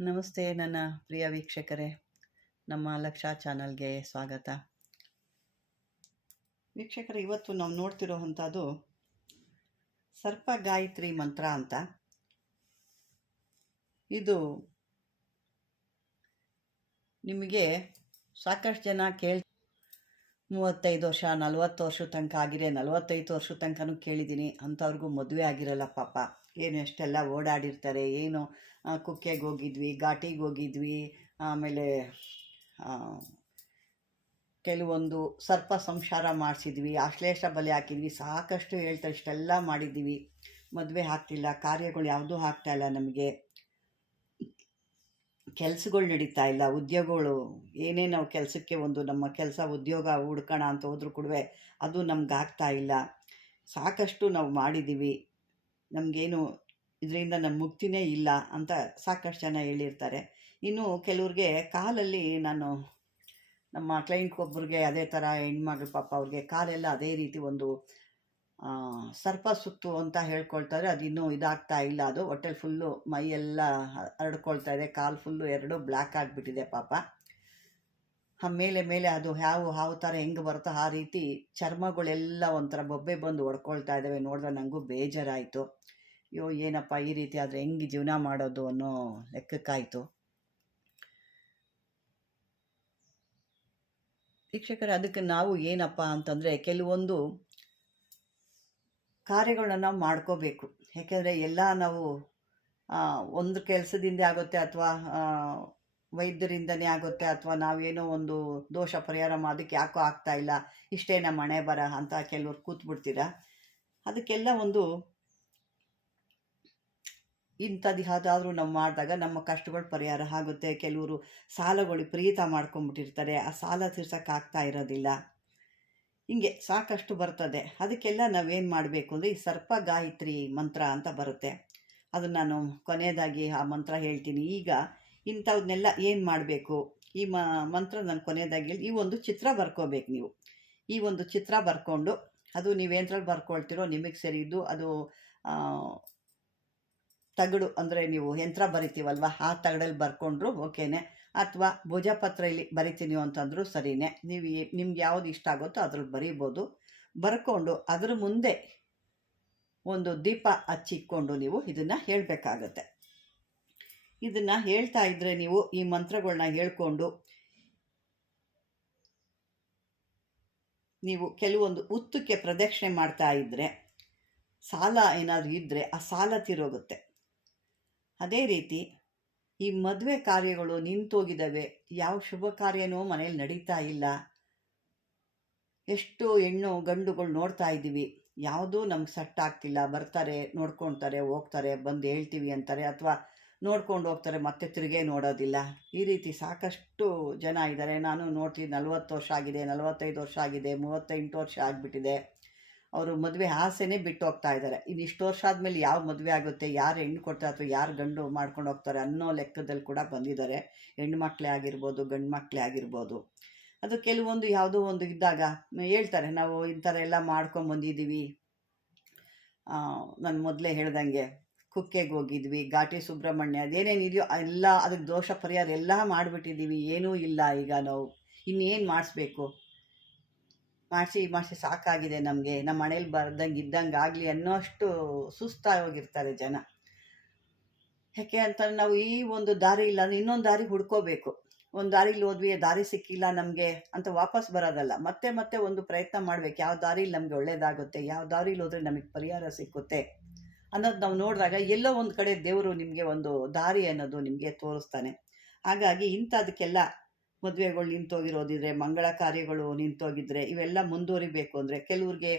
ನಮಸ್ತೆ ನನ್ನ ಪ್ರಿಯ ವೀಕ್ಷಕರೇ. ನಮ್ಮ ಲಕ್ಷ ಚಾನಲ್ಗೆ ಸ್ವಾಗತ. ವೀಕ್ಷಕರೇ, ಇವತ್ತು ನಾವು ನೋಡ್ತಿರೋವಂಥದ್ದು ಸರ್ಪ ಗಾಯತ್ರಿ ಮಂತ್ರ ಅಂತ. ಇದು ನಿಮಗೆ ಸಾಕಷ್ಟು ಜನ ಕೇಳ್ ಮೂವತ್ತೈದು ವರ್ಷ, ನಲ್ವತ್ತು ವರ್ಷ ತನಕ ಆಗಿದೆ. ನಲ್ವತ್ತೈದು ವರ್ಷ ತನಕನೂ ಕೇಳಿದ್ದೀನಿ. ಅಂಥವ್ರಿಗೂ ಮದುವೆ ಆಗಿರಲ್ಲ ಪಾಪ. ಏನು ಎಷ್ಟೆಲ್ಲ ಓಡಾಡಿರ್ತಾರೆ, ಏನು ಕುಕ್ಕೆಗೆ ಹೋಗಿದ್ವಿ, ಘಾಟಿಗೆ ಹೋಗಿದ್ವಿ, ಆಮೇಲೆ ಕೆಲವೊಂದು ಸರ್ಪ ಸಂಸಾರ ಮಾಡಿಸಿದ್ವಿ, ಆಶ್ಲೇಷ ಬಲೆ ಹಾಕಿದ್ವಿ, ಸಾಕಷ್ಟು ಹೇಳ್ತಾ ಇಷ್ಟೆಲ್ಲ ಮಾಡಿದ್ದೀವಿ. ಮದುವೆ ಆಗ್ತಿಲ್ಲ, ಕಾರ್ಯಗಳು ಯಾವುದೂ ಇಲ್ಲ ನಮಗೆ. ಕೆಲಸಗಳು ನಡೀತಾ ಇಲ್ಲ, ಉದ್ಯೋಗಗಳು ಏನೇ ನಾವು ಕೆಲಸಕ್ಕೆ ಒಂದು ನಮ್ಮ ಕೆಲಸ ಉದ್ಯೋಗ ಹುಡ್ಕೋಣ ಅಂತ ಹೋದ್ರೂ ಕೂಡ ಅದು ನಮ್ಗೆ ಆಗ್ತಾ ಇಲ್ಲ. ಸಾಕಷ್ಟು ನಾವು ಮಾಡಿದ್ದೀವಿ. ನಮಗೇನು ಇದರಿಂದ ನಮ್ಮ ಮುಕ್ತಿನೇ ಇಲ್ಲ ಅಂತ ಸಾಕಷ್ಟು ಜನ ಹೇಳಿರ್ತಾರೆ. ಇನ್ನು ಕೆಲವ್ರಿಗೆ ಕಾಲಲ್ಲಿ ನಾನು ನಮ್ಮ ಕ್ಲೈಂಟ್ಗೊಬ್ಬರಿಗೆ ಅದೇ ಥರ ಹೆಣ್ಮಗಳು ಪಾಪ ಅವ್ರಿಗೆ ಕಾಲೆಲ್ಲ ಅದೇ ರೀತಿ ಒಂದು ಸರ್ಪ ಸುತ್ತು ಅಂತ ಹೇಳ್ಕೊಳ್ತಾರೆ. ಅದು ಇನ್ನೂ ಇದಾಗ್ತಾ ಇಲ್ಲ ಅದು. ಹೊಟ್ಟೆಲಿ ಫುಲ್ಲು ಮೈಯೆಲ್ಲ ಹರಡ್ಕೊಳ್ತಾ ಇದೆ. ಕಾಲು ಫುಲ್ಲು ಎರಡು ಬ್ಲ್ಯಾಕ್ ಆಗಿಬಿಟ್ಟಿದೆ ಪಾಪ. ಮೇಲೆ ಮೇಲೆ ಅದು ಹಾವು ಹಾವು ಥರ ಹೆಂಗೆ ಬರುತ್ತೋ ಆ ರೀತಿ ಚರ್ಮಗಳೆಲ್ಲ ಒಂಥರ ಬೊಬ್ಬೆ ಬಂದು ಹೊಡ್ಕೊಳ್ತಾ ಇದ್ದಾವೆ ನೋಡಿದ್ರೆ ನನಗೂ ಬೇಜಾರಾಯಿತು. ಅಯ್ಯೋ, ಏನಪ್ಪ ಈ ರೀತಿ ಆದರೆ ಹೆಂಗೆ ಜೀವನ ಮಾಡೋದು ಅನ್ನೋ ಲೆಕ್ಕಕ್ಕಾಯಿತು. ಶಿಕ್ಷಕರ ಅದಕ್ಕೆ ನಾವು ಏನಪ್ಪ ಅಂತಂದರೆ ಕೆಲವೊಂದು ಕಾರ್ಯಗಳನ್ನು ನಾವು ಮಾಡ್ಕೋಬೇಕು. ಯಾಕೆಂದರೆ ಎಲ್ಲ ನಾವು ಒಂದು ಕೆಲಸದಿಂದ ಆಗುತ್ತೆ ಅಥವಾ ವೈದ್ಯರಿಂದನೇ ಆಗುತ್ತೆ ಅಥವಾ ನಾವೇನೋ ಒಂದು ದೋಷ ಪರಿಹಾರ ಮಾಡೋದಕ್ಕೆ ಯಾಕೋ ಆಗ್ತಾ ಇಲ್ಲ ಇಷ್ಟೇ ನಮ್ಮ ಮನೆ ಬರ ಅಂತ ಕೆಲವರು ಕೂತ್ಬಿಡ್ತೀರ? ಅದಕ್ಕೆಲ್ಲ ಒಂದು ಇಂಥದ್ದು ಯಾವುದಾದ್ರೂ ನಾವು ಮಾಡಿದಾಗ ನಮ್ಮ ಕಷ್ಟಗಳು ಪರಿಹಾರ ಆಗುತ್ತೆ. ಕೆಲವರು ಸಾಲಗಳು ಪ್ರೀತ ಮಾಡ್ಕೊಂಬಿಟ್ಟಿರ್ತಾರೆ. ಆ ಸಾಲ ತೀರ್ಸೋಕ್ಕಾಗ್ತಾ ಇರೋದಿಲ್ಲ. ಹಿಂಗೆ ಸಾಕಷ್ಟು ಬರ್ತದೆ. ಅದಕ್ಕೆಲ್ಲ ನಾವೇನು ಮಾಡಬೇಕು ಅಂದರೆ ಈ ಸರ್ಪ ಗಾಯತ್ರಿ ಮಂತ್ರ ಅಂತ ಬರುತ್ತೆ. ಅದನ್ನು ನಾನು ಕೊನೆಯದಾಗಿ ಆ ಮಂತ್ರ ಹೇಳ್ತೀನಿ. ಈಗ ಇಂಥವನ್ನೆಲ್ಲ ಏನು ಮಾಡಬೇಕು? ಈ ಮ, ಮಂತ್ರ ನಾನು ಕೊನೆಯದಾಗಿ ಹೇಳಿ ಈ ಒಂದು ಚಿತ್ರ ಬರ್ಕೋಬೇಕು ನೀವು. ಈ ಒಂದು ಚಿತ್ರ ಬರ್ಕೊಂಡು ಅದು ನೀವೇನ್ರಲ್ಲಿ ಬರ್ಕೊಳ್ತಿರೋ ನಿಮಗೆ ಸರಿಯಿದ್ದು ಅದು ತಗಡು ಅಂದರೆ ನೀವು ಯಂತ್ರ ಬರಿತೀವಲ್ವ? ಆ ತಗಡಲ್ಲಿ ಬರ್ಕೊಂಡ್ರು ಓಕೆನೆ. ಅಥವಾ ಭುಜಪತ್ರೆಯಲ್ಲಿ ಬರಿತೀನಿ ಅಂತಂದ್ರು ಸರಿನೇ. ನೀವು ನಿಮ್ಗೆ ಯಾವ್ದು ಇಷ್ಟ ಆಗುತ್ತೋ ಅದ್ರಲ್ಲಿ ಬರೀಬೋದು. ಬರ್ಕೊಂಡು ಅದ್ರ ಮುಂದೆ ಒಂದು ದೀಪ ಹಚ್ಚಿಕ್ಕೊಂಡು ನೀವು ಇದನ್ನು ಹೇಳಬೇಕಾಗತ್ತೆ. ಇದನ್ನು ಹೇಳ್ತಾ ಇದ್ರೆ ನೀವು ಈ ಮಂತ್ರಗಳನ್ನ ಹೇಳ್ಕೊಂಡು ನೀವು ಕೆಲವೊಂದು ಉತ್ತಕ್ಕೆ ಪ್ರದಕ್ಷಿಣೆ ಮಾಡ್ತಾ ಇದ್ದರೆ ಸಾಲ ಏನಾದರೂ ಇದ್ದರೆ ಆ ಸಾಲ ತೀರೋಗುತ್ತೆ. ಅದೇ ರೀತಿ ಈ ಮದುವೆ ಕಾರ್ಯಗಳು ನಿಂತೋಗಿದ್ದಾವೆ. ಯಾವ ಶುಭ ಕಾರ್ಯನೂ ಮನೇಲಿ ನಡೀತಾ ಇಲ್ಲ. ಎಷ್ಟು ಹೆಣ್ಣು ಗಂಡುಗಳು ನೋಡ್ತಾ ಇದ್ದೀವಿ. ಯಾವುದೂ ನಮ್ಗೆ ಸೆಟ್ ಆಗ್ತಿಲ್ಲ. ಬರ್ತಾರೆ, ನೋಡ್ಕೊಳ್ತಾರೆ, ಹೋಗ್ತಾರೆ, ಬಂದು ಹೇಳ್ತೀವಿ ಅಂತಾರೆ ಅಥವಾ ನೋಡ್ಕೊಂಡು ಹೋಗ್ತಾರೆ, ಮತ್ತೆ ತಿರುಗೇ ನೋಡೋದಿಲ್ಲ. ಈ ರೀತಿ ಸಾಕಷ್ಟು ಜನ ಇದ್ದಾರೆ. ನಾನು ನೋಡ್ತೀನಿ ನಲ್ವತ್ತು ವರ್ಷ ಆಗಿದೆ, ನಲವತ್ತೈದು ವರ್ಷ ಆಗಿದೆ ಮೂವತ್ತೆಂಟು ವರ್ಷ ಆಗಿಬಿಟ್ಟಿದೆ. ಅವರು ಮದುವೆ ಆಸೆನೇ ಬಿಟ್ಟು ಹೋಗ್ತಾ ಇದ್ದಾರೆ. ಇನ್ನು ಇಷ್ಟು ವರ್ಷ ಆದಮೇಲೆ ಯಾವ ಮದುವೆ ಆಗುತ್ತೆ, ಯಾರು ಹೆಣ್ಣು ಕೊಡ್ತಾರೆ ಅಥವಾ ಯಾರು ಗಂಡು ಮಾಡ್ಕೊಂಡು ಹೋಗ್ತಾರೆ ಅನ್ನೋ ಲೆಕ್ಕದಲ್ಲಿ ಕೂಡ ಬಂದಿದ್ದಾರೆ. ಹೆಣ್ಣು ಮಕ್ಕಳೇ ಆಗಿರ್ಬೋದು, ಗಂಡು ಮಕ್ಕಳೇ ಆಗಿರ್ಬೋದು. ಅದು ಕೆಲವೊಂದು ಯಾವುದೋ ಒಂದು ಇದ್ದಾಗ ಹೇಳ್ತಾರೆ, ನಾವು ಈ ಥರ ಎಲ್ಲ ಮಾಡ್ಕೊಂಬಂದಿದ್ದೀವಿ ನಾನು ಮೊದಲೇ ಹೇಳ್ದಂಗೆ ಕುಕ್ಕೆಗೆ ಹೋಗಿದ್ವಿ, ಘಾಟಿ ಸುಬ್ರಹ್ಮಣ್ಯ, ಅದೇನೇನು ಇದೆಯೋ ಎಲ್ಲ ಅದಕ್ಕೆ ದೋಷ ಪರಿಹಾರ ಎಲ್ಲ ಮಾಡಿಬಿಟ್ಟಿದ್ದೀವಿ, ಏನೂ ಇಲ್ಲ ಈಗ ನಾವು. ಇನ್ನೇನು ಮಾಡಿಸ್ಬೇಕು? ಮಾಡಿಸಿ ಮಾಡಿಸಿ ಸಾಕಾಗಿದೆ ನಮಗೆ. ನಮ್ಮ ಮನೇಲಿ ಬರ್ದಂಗೆ ಇದ್ದಂಗೆ ಆಗಲಿ ಅನ್ನೋಷ್ಟು ಸುಸ್ತಾಗಿ ಹೋಗಿರ್ತಾರೆ ಜನ. ಯಾಕೆ ಅಂತ ನಾವು ಈ ಒಂದು ದಾರಿ ಇಲ್ಲ, ಅಂದ್ರೆ ಇನ್ನೊಂದು ದಾರಿ ಹುಡ್ಕೋಬೇಕು. ಒಂದು ದಾರಿಲಿ ಹೋದ್ವಿ ದಾರಿ ಸಿಕ್ಕಿಲ್ಲ ನಮಗೆ ಅಂತ ವಾಪಸ್ ಬರೋದಲ್ಲ. ಮತ್ತೆ ಮತ್ತೆ ಒಂದು ಪ್ರಯತ್ನ ಮಾಡ್ಬೇಕು. ಯಾವ ದಾರಿಲಿ ನಮಗೆ ಒಳ್ಳೇದಾಗುತ್ತೆ, ಯಾವ ದಾರಿಲಿ ಹೋದ್ರೆ ನಮಗೆ ಪರಿಹಾರ ಸಿಕ್ಕುತ್ತೆ ಅನ್ನೋದು ನಾವು ನೋಡಿದಾಗ ಎಲ್ಲೋ ಒಂದು ಕಡೆ ದೇವರು ನಿಮಗೆ ಒಂದು ದಾರಿ ಅನ್ನೋದು ನಿಮಗೆ ತೋರಿಸ್ತಾನೆ. ಹಾಗಾಗಿ ಇಂಥದಕ್ಕೆಲ್ಲ ಮದುವೆಗಳು ನಿಂತೋಗಿರೋದಿದ್ರೆ, ಮಂಗಳ ಕಾರ್ಯಗಳು ನಿಂತೋಗಿದ್ರೆ ಇವೆಲ್ಲ ಮುಂದುವರಿಬೇಕು ಅಂದರೆ ಕೆಲವ್ರಿಗೆ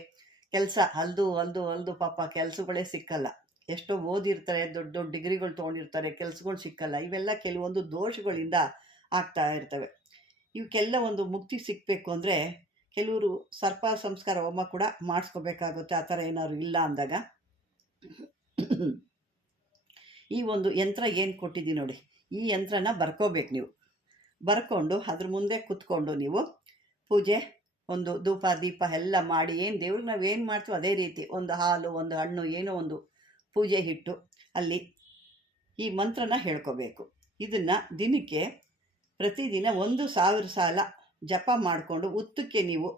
ಕೆಲಸ ಹಲ್ದು ಹಲ್ದು ಅಲ್ದು ಪಾಪ ಕೆಲಸಗಳೇ ಸಿಕ್ಕಲ್ಲ. ಎಷ್ಟೋ ಓದಿರ್ತಾರೆ, ದೊಡ್ಡ ದೊಡ್ಡ ಡಿಗ್ರಿಗಳು ತೊಗೊಂಡಿರ್ತಾರೆ, ಕೆಲಸಗಳು ಸಿಕ್ಕಲ್ಲ. ಇವೆಲ್ಲ ಕೆಲವೊಂದು ದೋಷಗಳಿಂದ ಆಗ್ತಾ ಇರ್ತವೆ. ಇವಕ್ಕೆಲ್ಲ ಒಂದು ಮುಕ್ತಿ ಸಿಕ್ಕಬೇಕು ಅಂದರೆ ಕೆಲವರು ಸರ್ಪ ಸಂಸ್ಕಾರ ಹೋಮ ಕೂಡ ಮಾಡಿಸ್ಕೋಬೇಕಾಗುತ್ತೆ, ಆ ಥರ ಏನಾದ್ರು ಇಲ್ಲ ಅಂದಾಗ. ಈ ಒಂದು ಯಂತ್ರ ಏನು ಕೊಟ್ಟಿದ್ದೀನಿ ನೋಡಿ, ಈ ಯಂತ್ರನ ಬರ್ಕೋಬೇಕು ನೀವು. ಬರ್ಕೊಂಡು ಅದ್ರ ಮುಂದೆ ಕುತ್ಕೊಂಡು ನೀವು ಪೂಜೆ, ಒಂದು ಧೂಪ, ದೀಪ ಎಲ್ಲ ಮಾಡಿ ಏನು ದೇವ್ರಿಗೆ ನಾವು ಏನು ಮಾಡ್ತೀವಿ ಅದೇ ರೀತಿ ಒಂದು ಹಾಲು, ಒಂದು ಹಣ್ಣು, ಏನೋ ಒಂದು ಪೂಜೆ ಹಿಟ್ಟು ಅಲ್ಲಿ ಈ ಮಂತ್ರನ ಹೇಳ್ಕೋಬೇಕು. ಇದನ್ನು ದಿನಕ್ಕೆ ಪ್ರತಿದಿನ ಒಂದು ಸಾವಿರ ಸಾಲ ಜಪ ಮಾಡಿಕೊಂಡು ಉತ್ತಕ್ಕೆ ನೀವು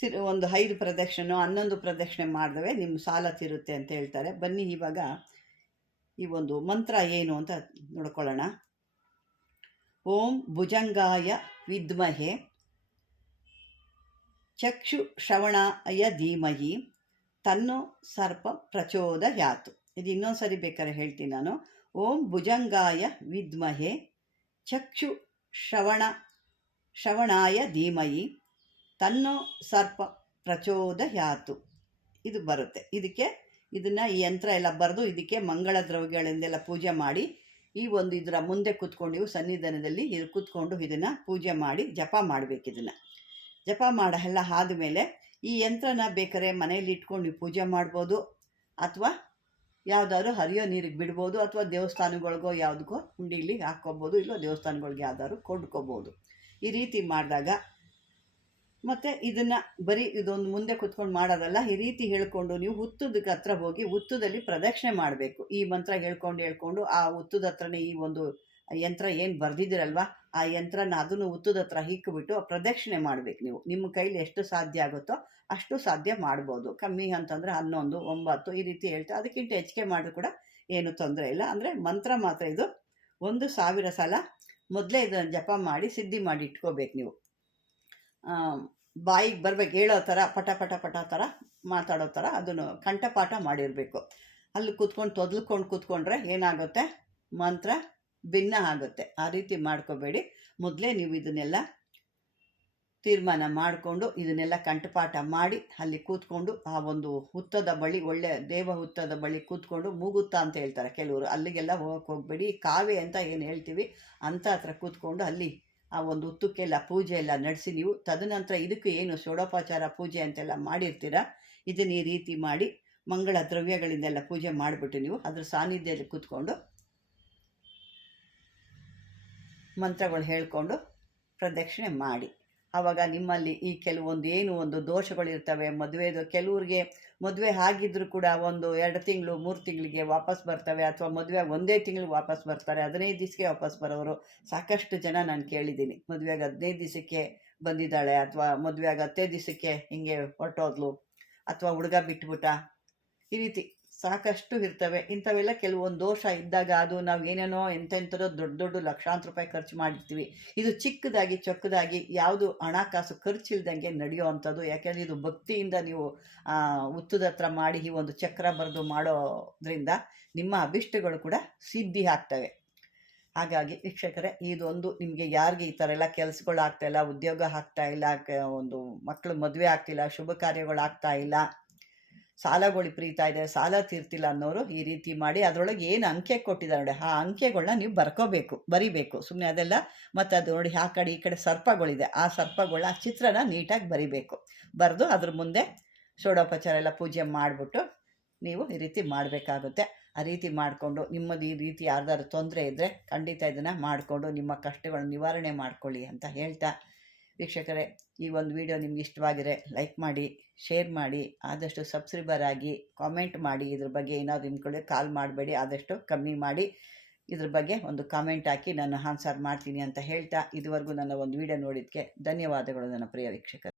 ತಿರು ಒಂದು ಐದು ಪ್ರದಕ್ಷಿಣೆ, ಹನ್ನೊಂದು ಪ್ರದಕ್ಷಿಣೆ ಮಾಡಿದವೇ ನಿಮ್ಮ ಸಾಲ ತಿರುತ್ತೆ ಅಂತ ಹೇಳ್ತಾರೆ. ಬನ್ನಿ ಇವಾಗ ಈ ಒಂದು ಮಂತ್ರ ಏನು ಅಂತ ನೋಡ್ಕೊಳ್ಳೋಣ. ಓಂ ಭುಜಂಗಾಯ ವಿದ್ಮಹೆ. ಚಕ್ಷು ಶ್ರವಣಾಯ ಧೀಮಹಿ. ತನ್ನು ಸರ್ಪ ಪ್ರಚೋದಯಾತು. ಇದು ಇನ್ನೊಂದು ಸರಿ ಬೇಕಾದ್ರೆ ಹೇಳ್ತೀನಿ ನಾನು. ಓಂ ಭುಜಂಗಾಯ ವಿದ್ಮಹೆ. ಚಕ್ಷು ಶ್ರವಣ, ಶ್ರವಣಾಯ ಧೀಮಹಿ. ತನ್ನೋ ಸರ್ಪ ಪ್ರಚೋದಯಾತು. ಇದು ಬರುತ್ತೆ. ಇದಕ್ಕೆ ಇದನ್ನು ಈ ಯಂತ್ರ ಎಲ್ಲ ಬರೆದು ಇದಕ್ಕೆ ಮಂಗಳ ದ್ರವ್ಯಗಳಿಂದೆಲ್ಲ ಪೂಜೆ ಮಾಡಿ, ಈ ಒಂದು ಇದರ ಮುಂದೆ ಕೂತ್ಕೊಂಡು ಸನ್ನಿಧಾನದಲ್ಲಿ ಇದು ಕೂತ್ಕೊಂಡು ಇದನ್ನು ಪೂಜೆ ಮಾಡಿ ಜಪ ಮಾಡಬೇಕು ಇದನ್ನು. ಜಪ ಮಾಡ ಎಲ್ಲ ಆದಮೇಲೆ ಈ ಯಂತ್ರನ ಬೇಕಾದ್ರೆ ಮನೇಲಿ ಇಟ್ಕೊಂಡು ಪೂಜೆ ಮಾಡ್ಬೋದು, ಅಥವಾ ಯಾವುದಾದ್ರು ಹರಿಯೋ ನೀರಿಗೆ ಬಿಡ್ಬೋದು, ಅಥವಾ ದೇವಸ್ಥಾನಗಳಿಗೋ ಯಾವುದಕ್ಕೋ ಹುಂಡಿಲಿ ಹಾಕ್ಕೋಬೋದು ಇಲ್ಲೋ ದೇವಸ್ಥಾನಗಳಿಗೆ ಯಾವ್ದಾದ್ರು ಕೊಂಡ್ಕೋಬೋದು. ಈ ರೀತಿ ಮಾಡಿದಾಗ ಮತ್ತು ಇದನ್ನು ಬರೀ ಇದೊಂದು ಮುಂದೆ ಕುತ್ಕೊಂಡು ಮಾಡೋದಲ್ಲ, ಈ ರೀತಿ ಹೇಳ್ಕೊಂಡು ನೀವು ಹುತ್ತದಕ್ಕೆ ಹತ್ರ ಹೋಗಿ ಹುತ್ತದಲ್ಲಿ ಪ್ರದಕ್ಷಿಣೆ ಮಾಡಬೇಕು. ಈ ಮಂತ್ರ ಹೇಳ್ಕೊಂಡು ಹೇಳ್ಕೊಂಡು ಆ ಹುತ್ತದ ಹತ್ರನೇ ಈ ಒಂದು ಯಂತ್ರ ಏನು ಬರೆದಿದ್ದೀರಲ್ವ, ಆ ಯಂತ್ರನ ಅದನ್ನು ಹುತ್ತದ ಹತ್ರ ಹಿಕ್ಕಿಬಿಟ್ಟು ಪ್ರದಕ್ಷಿಣೆ ಮಾಡಬೇಕು ನೀವು. ನಿಮ್ಮ ಕೈಲಿ ಎಷ್ಟು ಸಾಧ್ಯ ಆಗುತ್ತೋ ಅಷ್ಟು ಸಾಧ್ಯ ಮಾಡ್ಬೋದು. ಕಮ್ಮಿ ಅಂತಂದರೆ ಹನ್ನೊಂದು, ಒಂಬತ್ತು ಈ ರೀತಿ ಹೇಳ್ತಾ ಅದಕ್ಕಿಂತ ಹೆಚ್ಚಿಗೆ ಮಾಡಿದ್ರು ಕೂಡ ಏನು ತೊಂದರೆ ಇಲ್ಲ. ಅಂದರೆ ಮಂತ್ರ ಮಾತ್ರ ಇದು ಒಂದು ಸಾವಿರ ಸಲ ಮೊದಲೇ ಇದನ್ನು ಜಪ ಮಾಡಿ ಸಿದ್ಧಿ ಮಾಡಿ ಇಟ್ಕೋಬೇಕು ನೀವು. ಬಾಯಿಗೆ ಬರ್ಬೇಕು, ಹೇಳೋ ಥರ, ಪಟ ಪಟ ಪಟ ಥರ ಮಾತಾಡೋ ಥರ ಅದನ್ನು ಕಂಠಪಾಠ ಮಾಡಿರಬೇಕು. ಅಲ್ಲಿ ಕೂತ್ಕೊಂಡು ತೊದಲ್ಕೊಂಡು ಕೂತ್ಕೊಂಡ್ರೆ ಏನಾಗುತ್ತೆ? ಮಂತ್ರ ಭಿನ್ನ ಆಗುತ್ತೆ. ಆ ರೀತಿ ಮಾಡ್ಕೋಬೇಡಿ. ಮೊದಲೇ ನೀವು ಇದನ್ನೆಲ್ಲ ತೀರ್ಮಾನ ಮಾಡಿಕೊಂಡು ಇದನ್ನೆಲ್ಲ ಕಂಠಪಾಠ ಮಾಡಿ ಅಲ್ಲಿ ಕೂತ್ಕೊಂಡು ಆ ಒಂದು ಹುತ್ತದ ಬಳಿ, ಒಳ್ಳೆ ದೇವ ಹುತ್ತದ ಬಳಿ ಕೂತ್ಕೊಂಡು ಮೂಗುತ್ತ ಅಂತ ಹೇಳ್ತಾರೆ ಕೆಲವರು. ಅಲ್ಲಿಗೆಲ್ಲ ಹೋಗಕ್ಕೆ ಹೋಗಬೇಡಿ. ಕಾವೆ ಅಂತ ಏನು ಹೇಳ್ತೀವಿ? ಅಂಥ ಹತ್ರ ಕೂತ್ಕೊಂಡು ಅಲ್ಲಿ ಆ ಒಂದು ಹುತ್ತಕ್ಕೆಲ್ಲ ಪೂಜೆ ಎಲ್ಲ ನಡೆಸಿ ನೀವು ತದನಂತರ ಇದಕ್ಕೆ ಏನು ಷೋಡೋಪಚಾರ ಪೂಜೆ ಅಂತೆಲ್ಲ ಮಾಡಿರ್ತೀರ? ಇದನ್ನು ಈ ರೀತಿ ಮಾಡಿ ಮಂಗಳ ದ್ರವ್ಯಗಳಿಂದೆಲ್ಲ ಪೂಜೆ ಮಾಡಿಬಿಟ್ಟು ನೀವು ಅದ್ರ ಸಾನ್ನಿಧ್ಯದಲ್ಲಿ ಕೂತ್ಕೊಂಡು ಮಂತ್ರಗಳು ಹೇಳಿಕೊಂಡು ಪ್ರದಕ್ಷಿಣೆ ಮಾಡಿ. ಆವಾಗ ನಿಮ್ಮಲ್ಲಿ ಈ ಕೆಲವೊಂದು ಏನು ಒಂದು ದೋಷಗಳಿರ್ತವೆ, ಮದುವೆದು ಕೆಲವ್ರಿಗೆ ಮದುವೆ ಆಗಿದ್ರು ಕೂಡ ಒಂದು ಎರಡು ತಿಂಗಳು, ಮೂರು ತಿಂಗಳಿಗೆ ವಾಪಸ್ ಬರ್ತವೆ ಅಥವಾ ಮದುವೆ ಒಂದೇ ತಿಂಗಳು ವಾಪಸ್ ಬರ್ತಾರೆ. ಹದಿನೈದು ದಿವಸಕ್ಕೆ ವಾಪಸ್ ಬರೋರು ಸಾಕಷ್ಟು ಜನ ನಾನು ಕೇಳಿದ್ದೀನಿ. ಮದುವೆಗೆ ಹದಿನೈದು ದಿವಸಕ್ಕೆ ಬಂದಿದ್ದಾಳೆ ಅಥವಾ ಮದುವೆಗೆ ಹತ್ತೇ ದಿವಸಕ್ಕೆ ಹಿಂಗೆ ಹೊರಟೋದ್ಲು ಅಥವಾ ಹುಡುಗ ಬಿಟ್ಬಿಟ್ಟ. ಈ ರೀತಿ. ಸಾಕಷ್ಟು ಇರ್ತವೆ. ಇಂಥವೆಲ್ಲ ಕೆಲವೊಂದು ದೋಷ ಇದ್ದಾಗ ಅದು ನಾವು ಏನೇನೋ ಎಂತೆಂಥದೋ ದೊಡ್ಡ ದೊಡ್ಡ ಲಕ್ಷಾಂತರ ರೂಪಾಯಿ ಖರ್ಚು ಮಾಡಿರ್ತೀವಿ. ಇದು ಚಿಕ್ಕದಾಗಿ ಚೊಕ್ಕದಾಗಿ ಯಾವುದು ಹಣಕಾಸು ಖರ್ಚಿಲ್ದಂಗೆ ನಡೆಯೋ ಅಂಥದ್ದು ಯಾಕೆಂದರೆ ಇದು ಭಕ್ತಿಯಿಂದ ನೀವು ಹುತ್ತದ ಹತ್ರ ಮಾಡಿ ಈ ಒಂದು ಚಕ್ರ ಬರೆದು ಮಾಡೋದ್ರಿಂದ ನಿಮ್ಮ ಅಭಿಷ್ಟಗಳು ಕೂಡ ಸಿದ್ಧಿ ಆಗ್ತವೆ. ಹಾಗಾಗಿ ವೀಕ್ಷಕರೇ, ಇದೊಂದು ನಿಮಗೆ ಯಾರಿಗೆ ಈ ಥರ ಎಲ್ಲ ಕೆಲಸಗಳು ಆಗ್ತಾಯಿಲ್ಲ ಉದ್ಯೋಗ ಆಗ್ತಾ ಇಲ್ಲ ಒಂದು ಮಕ್ಕಳು ಮದುವೆ ಆಗ್ತಿಲ್ಲ, ಶುಭ ಕಾರ್ಯಗಳು ಆಗ್ತಾ ಇಲ್ಲ ಸಾಲಗಳು ಪ್ರೀತಾ ಇದೆ, ಸಾಲ ತೀರ್ತಿಲ್ಲ ಅನ್ನೋರು ಈ ರೀತಿ ಮಾಡಿ ಅದರೊಳಗೆ ಏನು ಅಂಕೆ ಕೊಟ್ಟಿದ್ದಾರೆ ನೋಡಿ, ಆ ಅಂಕೆಗಳನ್ನ ನೀವು ಬರ್ಕೋಬೇಕು, ಬರಿಬೇಕು. ಸುಮ್ಮನೆ ಅದೆಲ್ಲ ಮತ್ತು ಅದು ನೋಡಿ ಆ ಕಡೆ ಈ ಕಡೆ ಸರ್ಪಗಳಿದೆ, ಆ ಸರ್ಪಗಳ ಚಿತ್ರನ ನೀಟಾಗಿ ಬರಿಬೇಕು. ಬರೆದು ಅದ್ರ ಮುಂದೆ ಷೋಡೋಪಚಾರ ಎಲ್ಲ ಪೂಜೆ ಮಾಡಿಬಿಟ್ಟು ನೀವು ಈ ರೀತಿ ಮಾಡಬೇಕಾಗುತ್ತೆ. ಆ ರೀತಿ ಮಾಡಿಕೊಂಡು ನಿಮ್ಮದು ಈ ರೀತಿ ಯಾರ್ದಾದ್ರು ತೊಂದರೆ ಇದ್ದರೆ ಖಂಡಿತ ಇದನ್ನು ಮಾಡಿಕೊಂಡು ನಿಮ್ಮ ಕಷ್ಟಗಳನ್ನ ನಿವಾರಣೆ ಮಾಡ್ಕೊಳ್ಳಿ ಅಂತ ಹೇಳ್ತಾ ವೀಕ್ಷಕರೇ, ಈ ಒಂದು ವಿಡಿಯೋ ನಿಮ್ಗೆ ಇಷ್ಟವಾಗಿದ್ರೆ ಲೈಕ್ ಮಾಡಿ, ಶೇರ್ ಮಾಡಿ, ಆದಷ್ಟು ಸಬ್ಸ್ಕ್ರೈಬರ್ ಆಗಿ ಕಾಮೆಂಟ್ ಮಾಡಿ, ಇದ್ರ ಬಗ್ಗೆ ಏನಾದರೂ ನಿಮ್ಮ ಕಾಲ್ ಮಾಡಬೇಡಿ, ಆದಷ್ಟು ಕಮ್ಮಿ ಮಾಡಿ, ಇದ್ರ ಬಗ್ಗೆ ಒಂದು ಕಾಮೆಂಟ್ ಹಾಕಿ ನಾನು ಆನ್ಸರ್ ಮಾಡ್ತೀನಿ ಅಂತ ಹೇಳ್ತಾ ಇದುವರೆಗೂ ನನ್ನ ಒಂದು ವಿಡಿಯೋ ನೋಡಿದ್ದಕ್ಕೆ ಧನ್ಯವಾದಗಳು ನನ್ನ ಪ್ರಿಯ ವೀಕ್ಷಕರು.